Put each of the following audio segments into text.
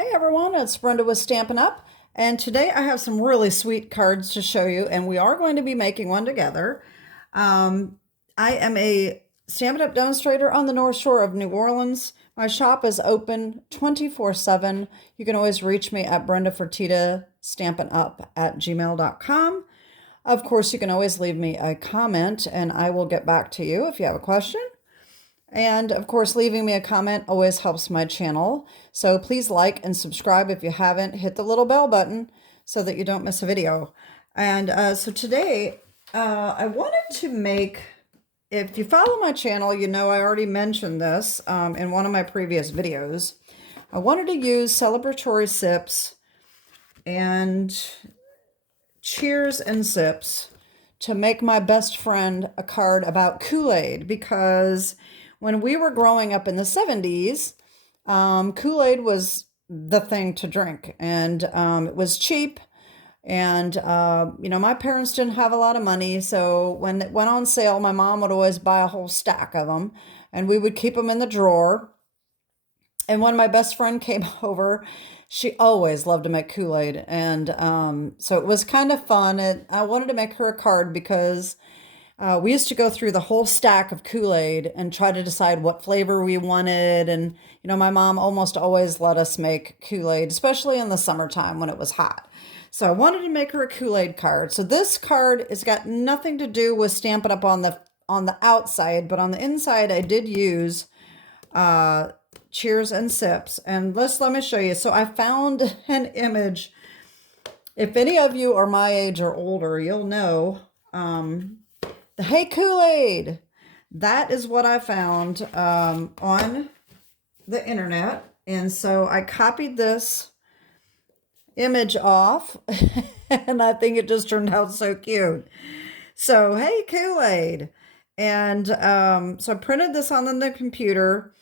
Hey everyone, it's Brenda with Stampin' Up, and today I have some really sweet cards to show you, and we are going to be making one together. Um, I am a Stampin' Up demonstrator on the North Shore of New Orleans. My shop is open 24/7. You can always reach me at brendafertitastampin'up@gmail.com. Of course, you can always leave me a comment, and I will get back to you if you have a question. And of course, leaving me a comment always helps my channel. So please like and subscribe if you haven't. Hit the little bell button so that you don't miss a video. And so today, I wanted to make, if you follow my channel, you know I already mentioned this in one of my previous videos. I wanted to use Celebratory Sips and Cheers and Sips to make my best friend a card about Kool-Aid, because when we were growing up in the 70s, Kool-Aid was the thing to drink, and it was cheap. And, my parents didn't have a lot of money, so when it went on sale, my mom would always buy a whole stack of them, and we would keep them in the drawer. And when my best friend came over, she always loved to make Kool-Aid. And so it was kind of fun. And I wanted to make her a card because we used to go through the whole stack of Kool-Aid and try to decide what flavor we wanted. And, my mom almost always let us make Kool-Aid, especially in the summertime when it was hot. So I wanted to make her a Kool-Aid card. So this card has got nothing to do with Stampin' Up on the outside, but on the inside I did use Cheers and Sips. And let me show you. So I found an image. If any of you are my age or older, you'll know the Hey Kool-Aid. That is what I found on the internet. And so I copied this image off and I think it just turned out so cute. So, Hey Kool-Aid. And so I printed this on the computer,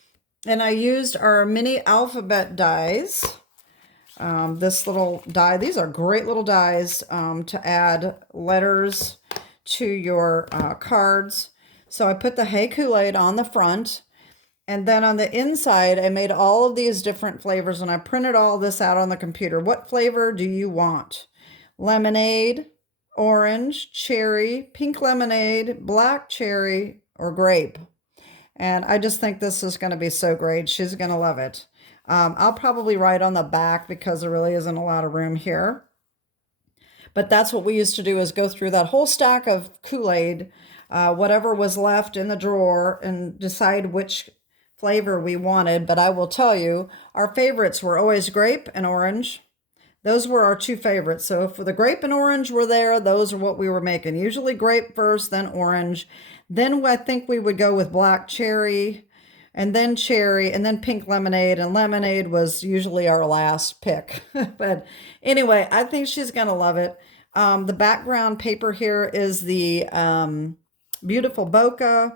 and I used our mini alphabet dies. This little die, these are great little dies to add letters to your cards. So I put the Hey Kool-Aid on the front, and then on the inside, I made all of these different flavors, and I printed all this out on the computer. What flavor do you want? Lemonade, orange, cherry, pink lemonade, black cherry, or grape? And I just think this is going to be so great. She's going to love it. I'll probably write on the back because there really isn't a lot of room here. But that's what we used to do, is go through that whole stack of Kool-Aid, whatever was left in the drawer, and decide which flavor we wanted. But I will tell you, our favorites were always grape and orange. Those were our two favorites. So if the grape and orange were there, those are what we were making. Usually grape first, then orange. Then I think we would go with black cherry, and then pink lemonade. And lemonade was usually our last pick. But anyway, I think she's going to love it. The background paper here is the beautiful bokeh.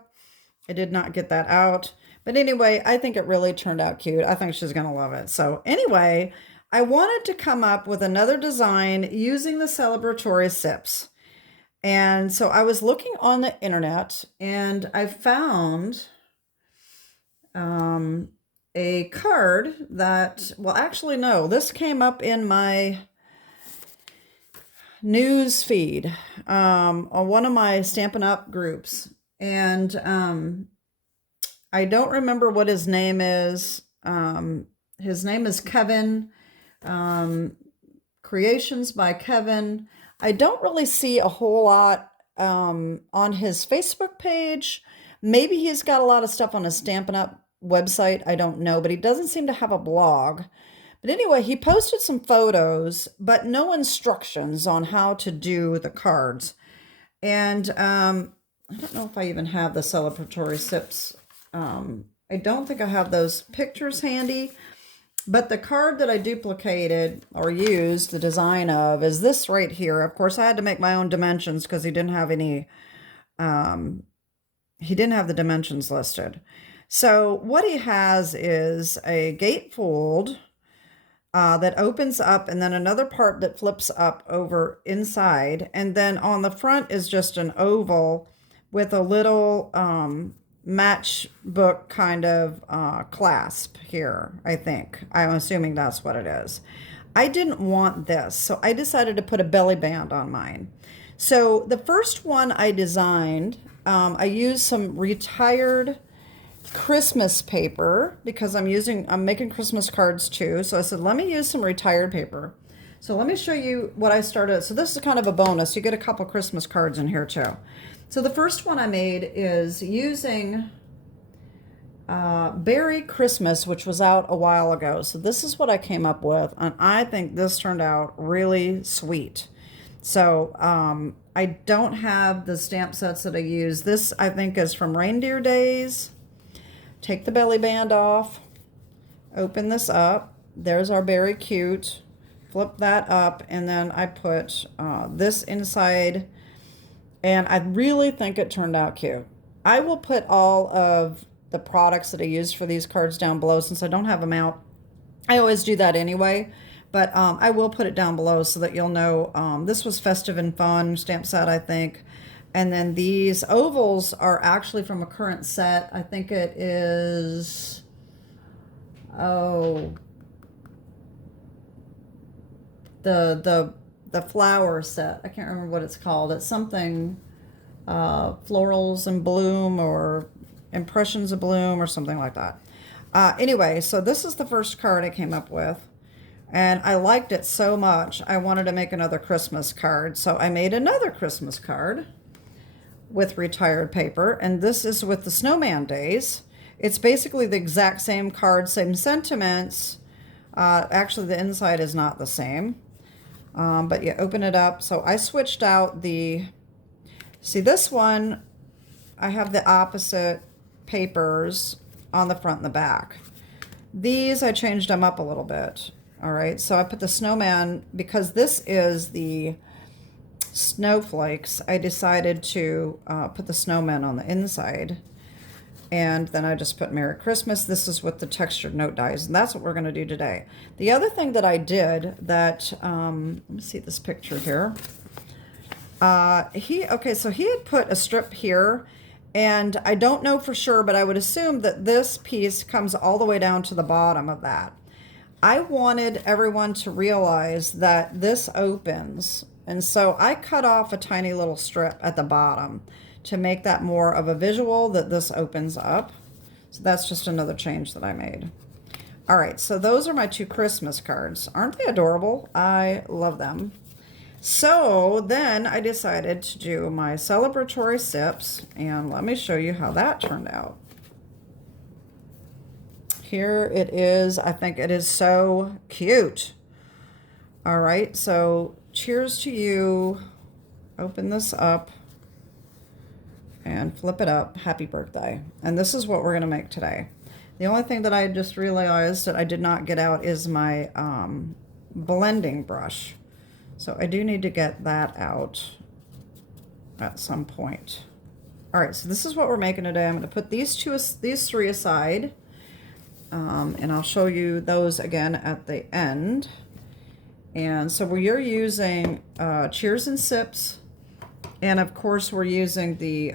I did not get that out. But anyway, I think it really turned out cute. I think she's going to love it. So anyway, I wanted to come up with another design using the Celebratory Sips. And so I was looking on the internet, and I found a card that, well, actually, no, this came up in my news feed on one of my Stampin' Up groups. And I don't remember what his name is. His name is Kevin. Creations by Kevin. I don't really see a whole lot on his Facebook page. Maybe he's got a lot of stuff on his Stampin' Up website. I don't know, but he doesn't seem to have a blog. But anyway, he posted some photos, but no instructions on how to do the cards. And I don't know if I even have the Celebratory Sips. I don't think I have those pictures handy. But the card that I duplicated or used the design of is this right here. Of course, I had to make my own dimensions because he didn't have any, he didn't have the dimensions listed. So what he has is a gatefold that opens up, and then another part that flips up over inside. And then on the front is just an oval with a little matchbook kind of clasp here, I think. I'm assuming that's what it is. I didn't want this, so I decided to put a belly band on mine. So the first one I designed, I used some retired Christmas paper because I'm making Christmas cards too. So I said, let me use some retired paper. So let me show you what I started. So this is kind of a bonus. You get a couple Christmas cards in here too. So the first one I made is using Berry Christmas, which was out a while ago. So this is what I came up with, and I think this turned out really sweet. So I don't have the stamp sets that I use. This, I think, is from Reindeer Days. Take the belly band off, open this up. There's our Berry Cute. Flip that up, and then I put this inside, and I really think it turned out cute. I will put all of the products that I use for these cards down below since I don't have them out. I always do that anyway, but I will put it down below so that you'll know. This was Festive and Fun stamp set, I think. And then these ovals are actually from a current set. I think it is, oh, the flower set. I can't remember what it's called. It's something Florals in Bloom or Impressions of Bloom or something like that. Anyway, so this is the first card I came up with, and I liked it so much I wanted to make another Christmas card. So I made another Christmas card with retired paper, and this is with the Snowman Days. It's basically the exact same card, same sentiments. Actually, the inside is not the same, but you open it up. So I switched out see this one, I have the opposite papers on the front and the back. These, I changed them up a little bit. All right, so I put the snowman, because this is the snowflakes, I decided to put the snowman on the inside. And then I just put Merry Christmas. This is with the textured note dies, and that's what we're going to do today. The other thing that I did that, let me see this picture here. So he had put a strip here, and I don't know for sure, but I would assume that this piece comes all the way down to the bottom of that. I wanted everyone to realize that this opens, and so I cut off a tiny little strip at the bottom to make that more of a visual that this opens up. So that's just another change that I made. All right, so those are my two Christmas cards. Aren't they adorable? I love them. So then I decided to do my celebratory sips, and let me show you how that turned out. Here it is. I think it is so cute. All right, so cheers to you. Open this up and flip it up. Happy birthday. And this is what we're going to make today. The only thing that I just realized that I did not get out is my blending brush. So I do need to get that out at some point. All right, so this is what we're making today. I'm going to put these three aside, and I'll show you those again at the end. And so we're using Cheers and Sips, and of course we're using the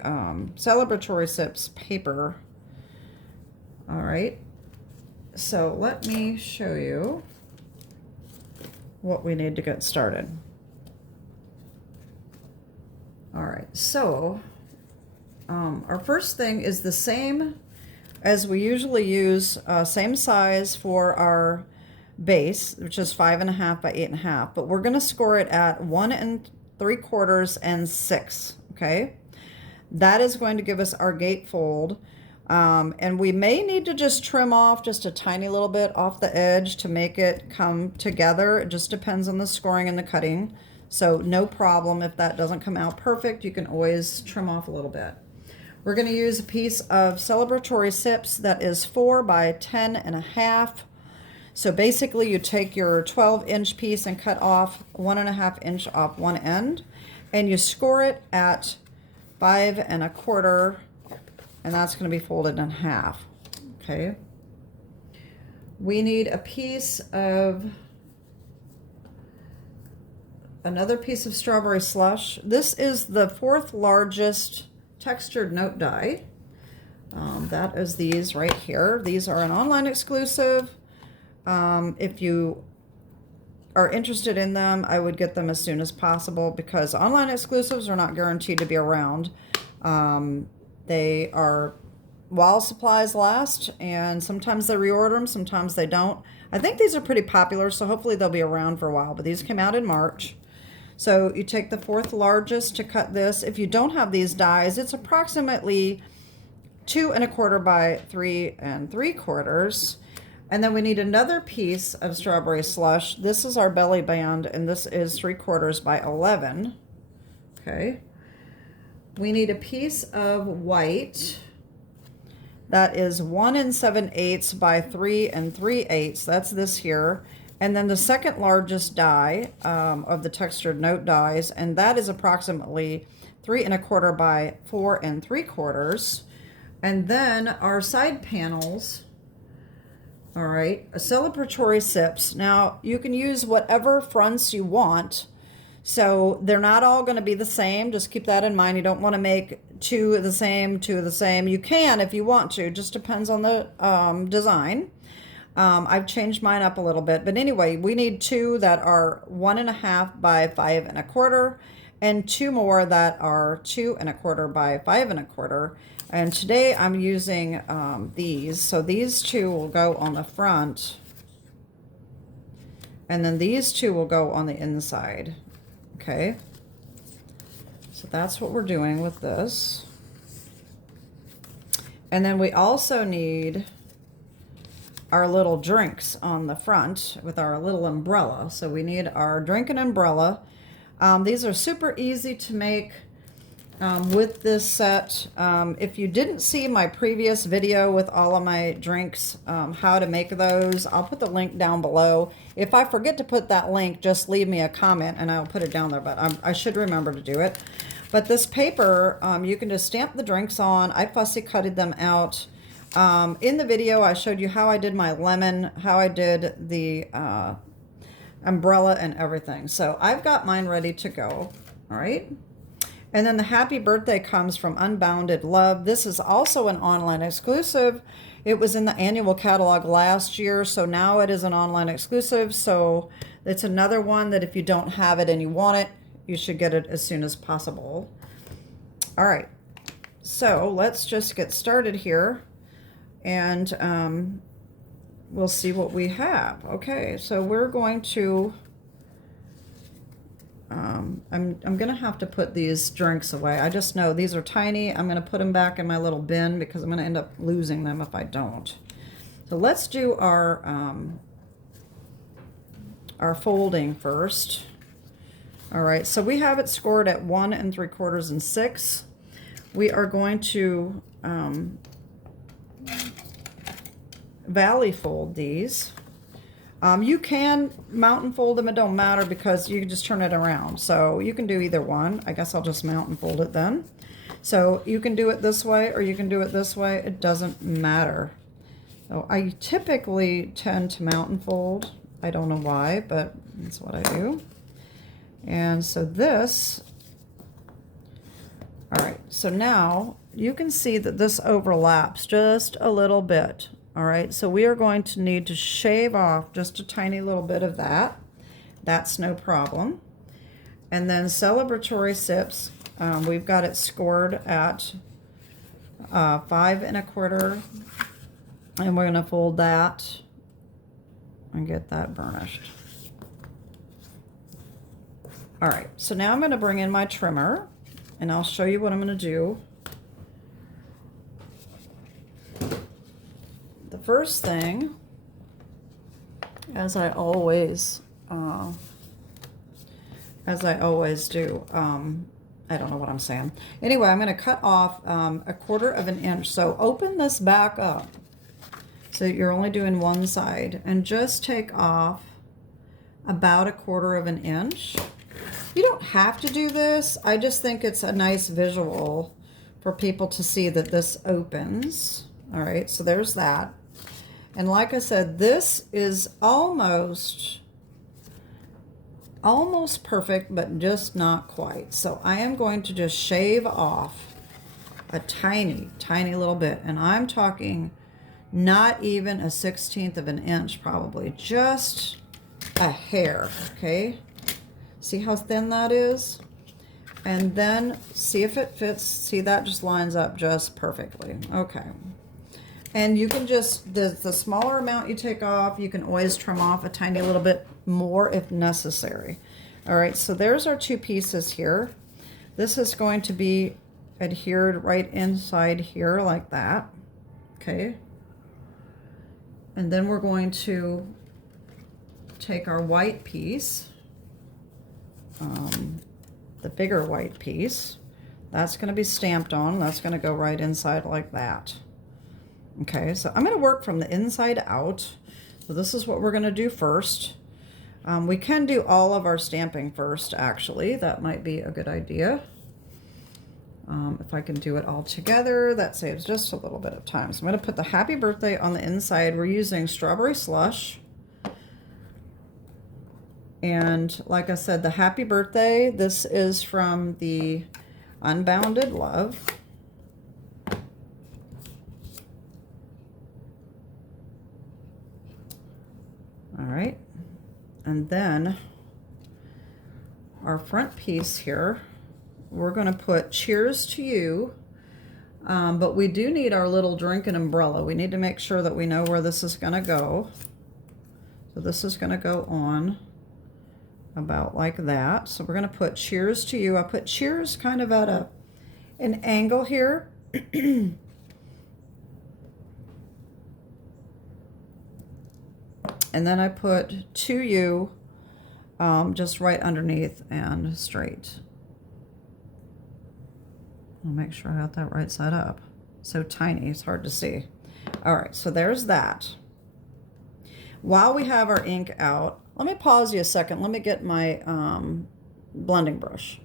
Celebratory Sips paper. All right, so let me show you what we need to get started. All right, so our first thing is the same as we usually use, same size for our base, which is 5.5 by 8.5, but we're going to score it at 1 3/4 and 6. Okay, that is going to give us our gatefold. And we may need to just trim off just a tiny little bit off the edge to make it come together. It just depends on the scoring and the cutting. So no problem if that doesn't come out perfect. You can always trim off a little bit. We're going to use a piece of Celebratory Sips that is 4 by 10.5. So basically you take your 12-inch piece and cut off 1.5 inch off one end, and you score it at 5 1/4. And that's going to be folded in half. Okay. We need a piece of, another piece of strawberry slush. This is the 4th largest textured note die. That is these right here. These are an online exclusive. If you are interested in them, I would get them as soon as possible because online exclusives are not guaranteed to be around. They are while supplies last, and sometimes they reorder them, sometimes they don't. I think these are pretty popular, so hopefully they'll be around for a while, but these came out in March. So you take the 4th largest to cut this. If you don't have these dies, it's approximately 2 1/4 by 3 3/4. And then we need another piece of strawberry slush. This is our belly band, and this is 3/4 by 11. Okay. We need a piece of white. That is 1 7/8 by 3 3/8. That's this here. And then the second largest die of the textured note dies, and that is approximately 3 1/4 by 4 3/4. And then our side panels, all right, a Celebratory Sips. Now, you can use whatever fronts you want, so they're not all going to be the same. Just keep that in mind. You don't want to make 2 the same, 2 the same. You can if you want to. Just depends on the design. I've changed mine up a little bit. But anyway, we need 2 that are 1 1/2 by 5 1/4 and 2 more that are 2 1/4 by 5 1/4. And today I'm using these. So these 2 will go on the front. And then these 2 will go on the inside. Okay. So that's what we're doing with this. And then we also need our little drinks on the front with our little umbrella. So we need our drink and umbrella. These are super easy to make with this set. If you didn't see my previous video with all of my drinks, how to make those, I'll put the link down below. If I forget to put that link, just leave me a comment and I'll put it down there, but I should remember to do it. But this paper, you can just stamp the drinks on. I fussy cutted them out. In the video, I showed you how I did my lemon, how I did the umbrella and everything. So I've got mine ready to go. All right. And then the happy birthday comes from Unbounded Love. This is also an online exclusive. It was in the annual catalog last year, so now it is an online exclusive. So it's another one that if you don't have it and you want it, you should get it as soon as possible. All right, so let's just get started here, and we'll see what we have. Okay, so we're going to, I'm going to have to put these drinks away. I just know these are tiny. I'm going to put them back in my little bin because I'm going to end up losing them if I don't. So let's do our folding first. All right, so we have it scored at 1 3/4 and 6. We are going to valley fold these. You can mountain fold them, it don't matter because you can just turn it around. So you can do either one. I guess I'll just mountain fold it then. So you can do it this way or you can do it this way. It doesn't matter. So I typically tend to mountain fold. I don't know why, but that's what I do. And so this, all right, so now you can see that this overlaps just a little bit. All right, so we are going to need to shave off just a tiny little bit of that. That's no problem. And then Celebratory Sips, we've got it scored at 5 1/4, and we're going to fold that and get that burnished. All right, so now I'm going to bring in my trimmer, and I'll show you what I'm going to do. The first thing, as I always do, I don't know what I'm saying. Anyway, I'm going to cut off 1/4 inch. So open this back up so that you're only doing one side, and just take off about 1/4 inch. You don't have to do this. I just think it's a nice visual for people to see that this opens. All right, so there's that. And like I said, this is almost perfect, but just not quite. So I am going to just shave off a tiny, tiny little bit. And I'm talking not even a 1/16 of an inch, probably. Just a hair, okay? See how thin that is? And then see if it fits. See, that just lines up just perfectly. Okay. And you can just, the smaller amount you take off, you can always trim off a tiny little bit more if necessary. All right, so there's our two pieces here. This is going to be adhered right inside here like that. Okay. And then we're going to take our white piece, the bigger white piece. That's going to be stamped on. That's going to go right inside like that. Okay, so I'm going to work from the inside out. So this is what we're going to do first. We can do all of our stamping first, actually. That might be a good idea. If I can do it all together, that saves just a little bit of time. So I'm going to put the happy birthday on the inside. We're using strawberry slush. And like I said, the happy birthday, this is from the Unbounded Love. All right. And then our front piece here, we're going to put cheers to you. But we do need our little drinking umbrella. We need to make sure that we know where this is going to go. So this is going to go on about like that. So we're going to put cheers to you. I put cheers kind of at an angle here. And then I put to you just right underneath and straight. I'll make sure I got that right side up. So tiny, it's hard to see. All right, so there's that. While we have our ink out, let me pause you a second. Let me get my blending brush.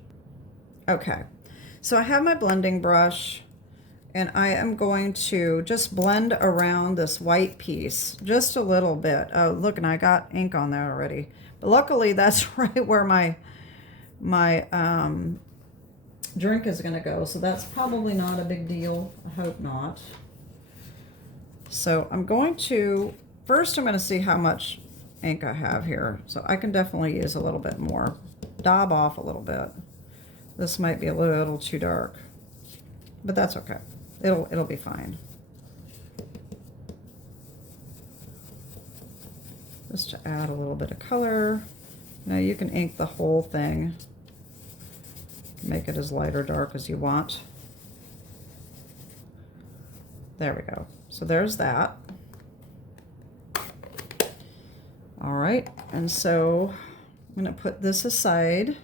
Okay, so I have my blending brush, and I am going to just blend around this white piece just a little bit. Oh, look, and I got ink on there already. But luckily, that's right where my drink is going to go, so that's probably not a big deal. I hope not. So I'm going to, first I'm going to see how much ink I have here. So I can definitely use a little bit more. Daub off a little bit. This might be a little too dark, but that's okay. It'll be fine. Just to add a little bit of color. Now you can ink the whole thing. Make it as light or dark as you want. There we go. So there's that. All right, and so I'm going to put this aside.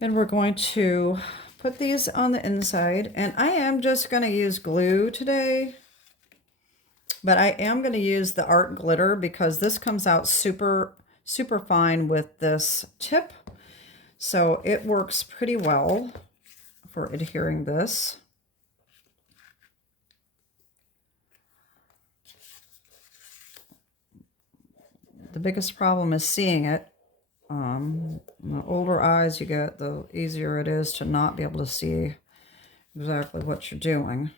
And we're going to put these on the inside. And I am just going to use glue today. But I am going to use the art glitter because this comes out super fine with this tip. So it works pretty well for adhering this. The biggest problem is seeing it. The older eyes you get, the easier it is to not be able to see exactly what you're doing.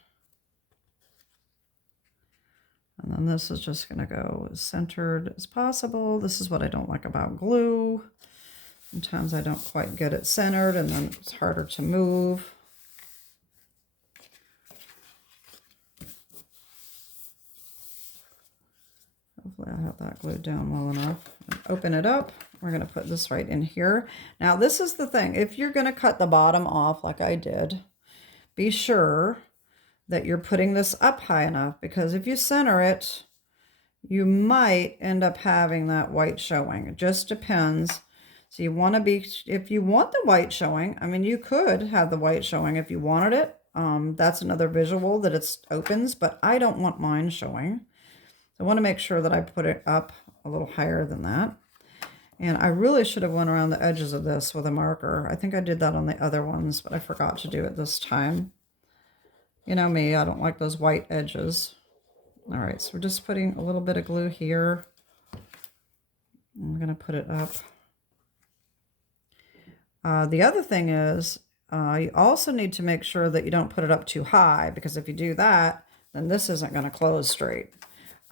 And then this is just going to go as centered as possible. This is what I don't like about glue. Sometimes I don't quite get it centered, and then it's harder to move. Hopefully I have that glued down well enough. Open it up. We're going to put this right in here. Now this is the thing. If you're going to cut the bottom off like I did, be sure that you're putting this up high enough, because if you center it, you might end up having that white showing. It just depends. So you want to be, if you want the white showing, I mean, you could have the white showing if you wanted it. That's another visual that it opens, but I don't want mine showing. I want to make sure that I put it up a little higher than that. And I really should have went around the edges of this with a marker. I think I did that on the other ones, but I forgot to do it this time. You know me, I don't like those white edges. All right, so we're just putting a little bit of glue here. I'm going to put it up. The other thing is, You also need to make sure that you don't put it up too high, because if you do that, then this isn't going to close straight.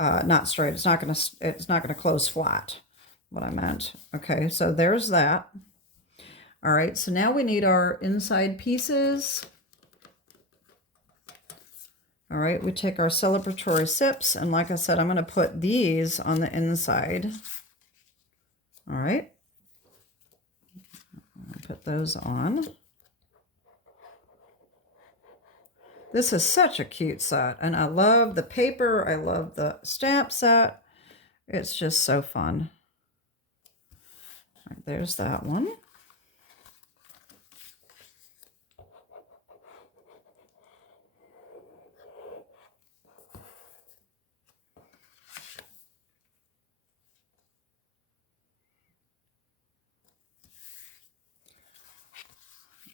Not straight. It's not going to close flat. What I meant. Okay, so there's that. All right, so now we need our inside pieces. All right, we take our celebratory sips, and like I said, I'm going to put these on the inside. All right. Put those on. This is such a cute set, and I love the paper. I love the stamp set. It's just so fun. All right, there's that one.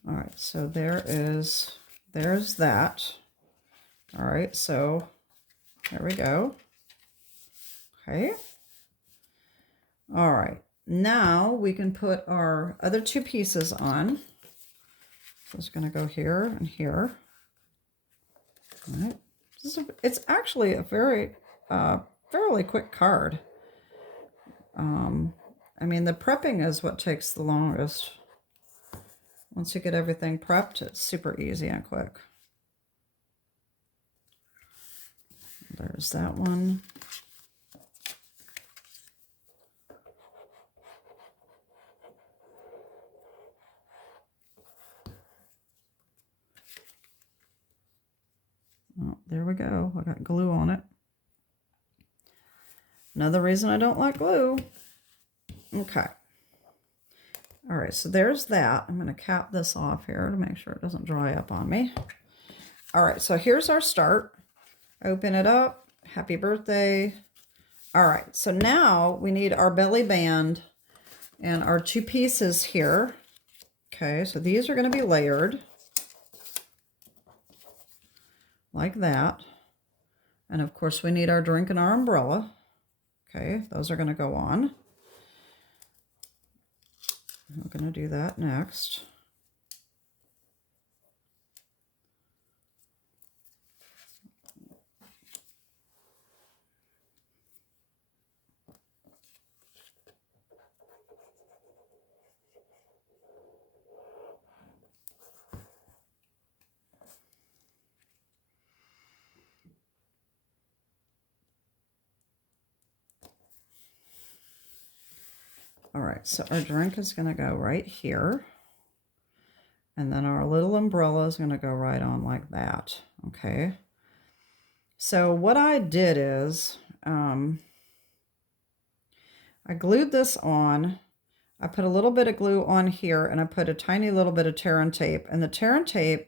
All right, so there's that. All right, so there we go. Okay. All right, now we can put our other two pieces on. So it's going to go here and here. All right. It's actually a very fairly quick card. I mean, the prepping is what takes the longest. Once you get everything prepped, it's super easy and quick. There's that one. Oh, there we go. I got glue on it. Another reason I don't like glue. Okay. All right, so there's that. I'm going to cap this off here to make sure it doesn't dry up on me. All right, so here's our start. Open it up. Happy birthday. All right, so now we need our belly band and our two pieces here. Okay, so these are going to be layered like that. And of course, we need our drink and our umbrella. Okay, those are going to go on. I'm going to do that next. All right, so our drink is going to go right here. And then our little umbrella is going to go right on like that. Okay. So what I did is I glued this on. I put a little bit of glue on here, and I put a tiny little bit of tear and tape. And the tear and tape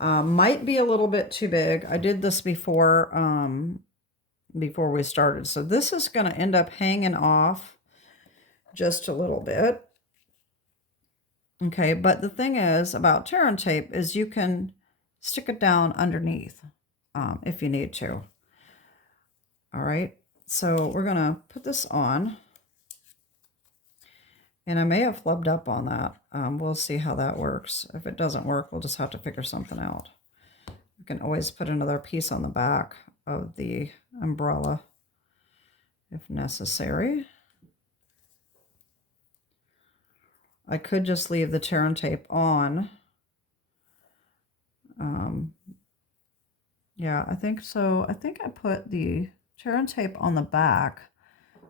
might be a little bit too big. I did this before we started. So this is going to end up hanging off just a little bit. Okay, but the thing is about tear and tape is you can stick it down underneath if you need to. All right, so we're going to put this on. And I may have flubbed up on that. We'll see how that works. If it doesn't work, we'll just have to figure something out. You can always put another piece on the back of the umbrella if necessary. I could just leave the tear and tape on. Yeah, I think so. I think I put the tear and tape on the back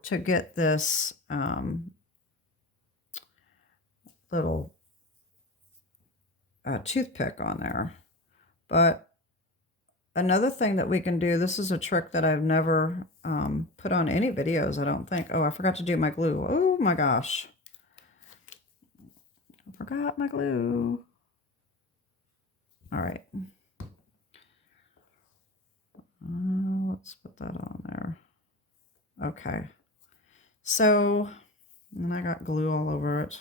to get this little toothpick on there. But another thing that we can do, this is a trick that I've never put on any videos, I don't think. Oh, I forgot to do my glue. Oh my gosh. I forgot my glue. All right. Let's put that on there. Okay. So, and I got glue all over it.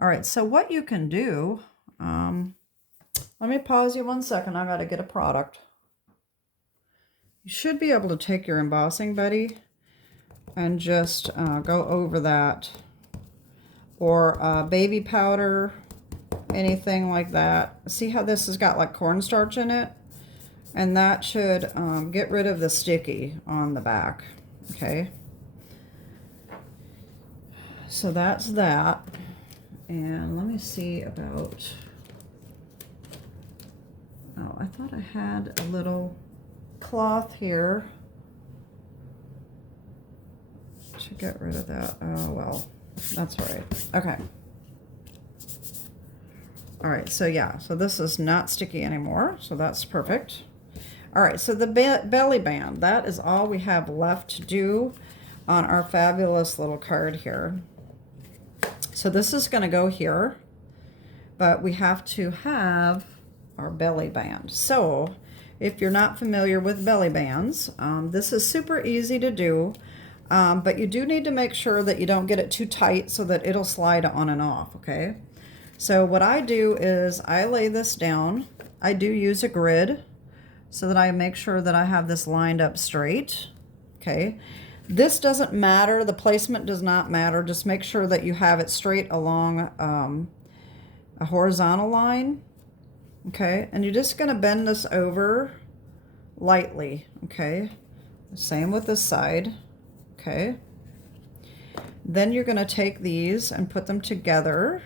All right, so what you can do, let me pause you 1 second. I got to get a product. You should be able to take your embossing buddy and just go over that, or baby powder anything like that. See how this has got like cornstarch in it? And that should get rid of the sticky on the back, okay? So that's that. And let me see about, oh, I thought I had a little cloth here to get rid of that. Oh, well, that's all right. Okay. All right, so yeah, so this is not sticky anymore, so that's perfect. All right, so the belly band, that is all we have left to do on our fabulous little card here. So this is going to go here, but we have to have our belly band. So if you're not familiar with belly bands, this is super easy to do, but you do need to make sure that you don't get it too tight so that it'll slide on and off, okay? So what I do is I lay this down. I do use a grid so that I make sure that I have this lined up straight, okay? This doesn't matter. The placement does not matter. Just make sure that you have it straight along a horizontal line, okay? And you're just going to bend this over lightly, okay? Same with this side, okay? Then you're going to take these and put them together.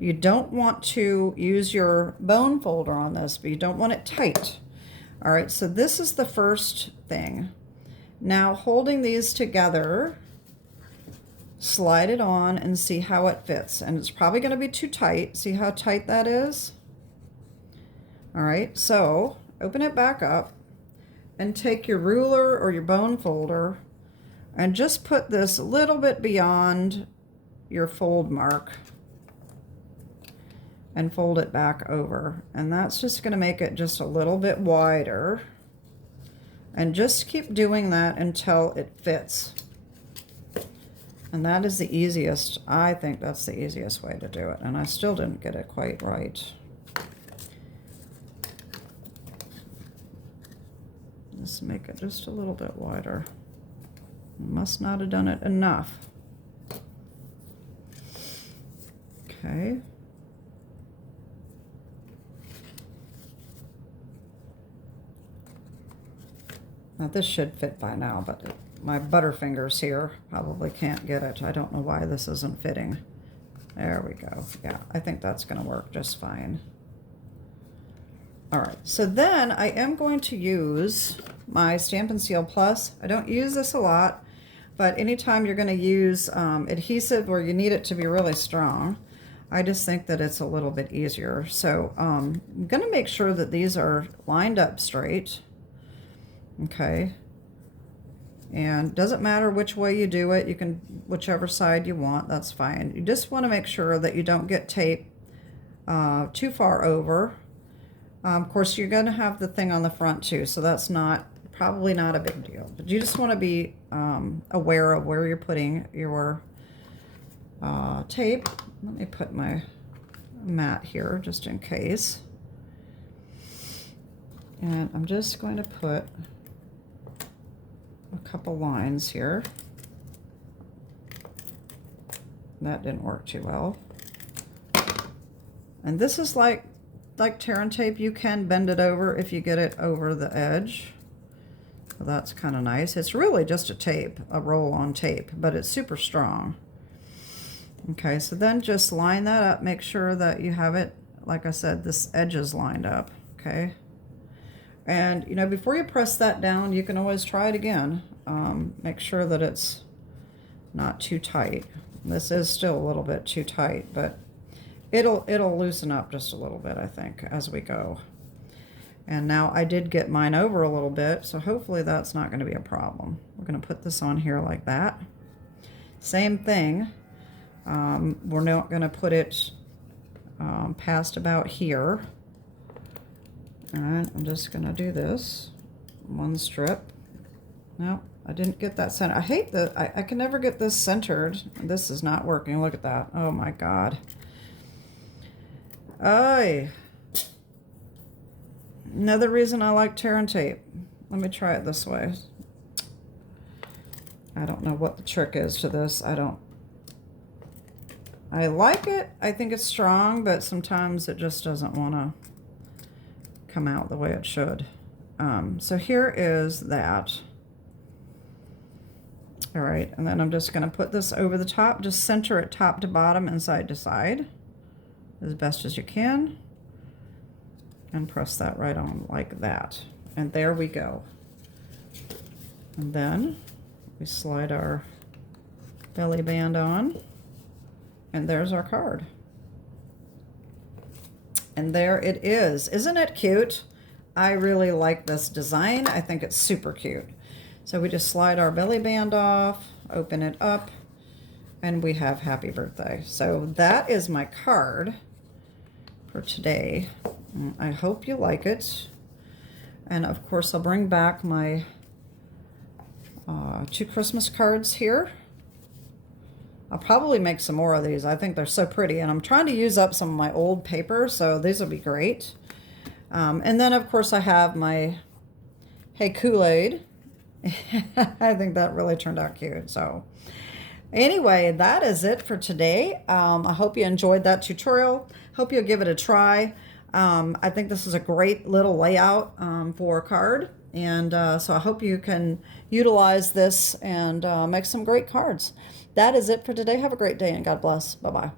You don't want to use your bone folder on this, but you don't want it tight. All right, so this is the first thing. Now, holding these together, slide it on and see how it fits. And it's probably going to be too tight. See how tight that is? All right, so open it back up and take your ruler or your bone folder and just put this a little bit beyond your fold mark and fold it back over. And that's just going to make it just a little bit wider. And just keep doing that until it fits. And that is the easiest, I think that's the easiest way to do it. And I still didn't get it quite right. Let's make it just a little bit wider. Must not have done it enough. Okay. Now this should fit by now, but my butterfingers here probably can't get it. I don't know why this isn't fitting. There we go. Yeah, I think that's going to work just fine. All right, so then I am going to use my Stampin' Seal Plus. I don't use this a lot, but anytime you're going to use adhesive where you need it to be really strong, I just think that it's a little bit easier. So I'm going to make sure that these are lined up straight. Okay, and doesn't matter which way you do it, you can whichever side you want, that's fine. You just want to make sure that you don't get tape too far over. Of course, you're going to have the thing on the front too, so that's probably not a big deal, but you just want to be aware of where you're putting your tape. Let me put my mat here just in case, and I'm just going to put a couple lines here. That didn't work too well. And this is like tear and tape. You can bend it over if you get it over the edge. So that's kind of nice. It's really just a tape, a roll-on tape, but it's super strong. Okay, so then just line that up. Make sure that you have it, like I said, this edge is lined up, okay? And, you know, before you press that down, you can always try it again. Make sure that it's not too tight. This is still a little bit too tight, but it'll loosen up just a little bit, I think, as we go. And now I did get mine over a little bit, so hopefully that's not going to be a problem. We're going to put this on here like that. Same thing. We're not going to put it past about here. And I'm just going to do this. One strip. No, I didn't get that center. I hate that. I can never get this centered. This is not working. Look at that. Oh my God. Another reason I like tear and tape. Let me try it this way. I don't know what the trick is to this. I don't. I like it. I think it's strong, but sometimes it just doesn't want to come out the way it should. So here is that. All right, and then I'm just going to put this over the top. Just center it top to bottom and side to side as best as you can. And press that right on like that. And there we go. And then we slide our belly band on. And there's our card. And there it is. Isn't it cute? I really like this design. I think it's super cute. So we just slide our belly band off, open it up, and we have happy birthday. So that is my card for today. I hope you like it. And of course, I'll bring back my 2 Christmas cards here. I'll probably make some more of these. I think they're so pretty, and I'm trying to use up some of my old paper, so these will be great. And then, of course, I have my Hey Kool-Aid. I think that really turned out cute. So anyway, that is it for today. I hope you enjoyed that tutorial. Hope you'll give it a try. I think this is a great little layout for a card. And so I hope you can utilize this and make some great cards. That is it for today. Have a great day and God bless. Bye-bye.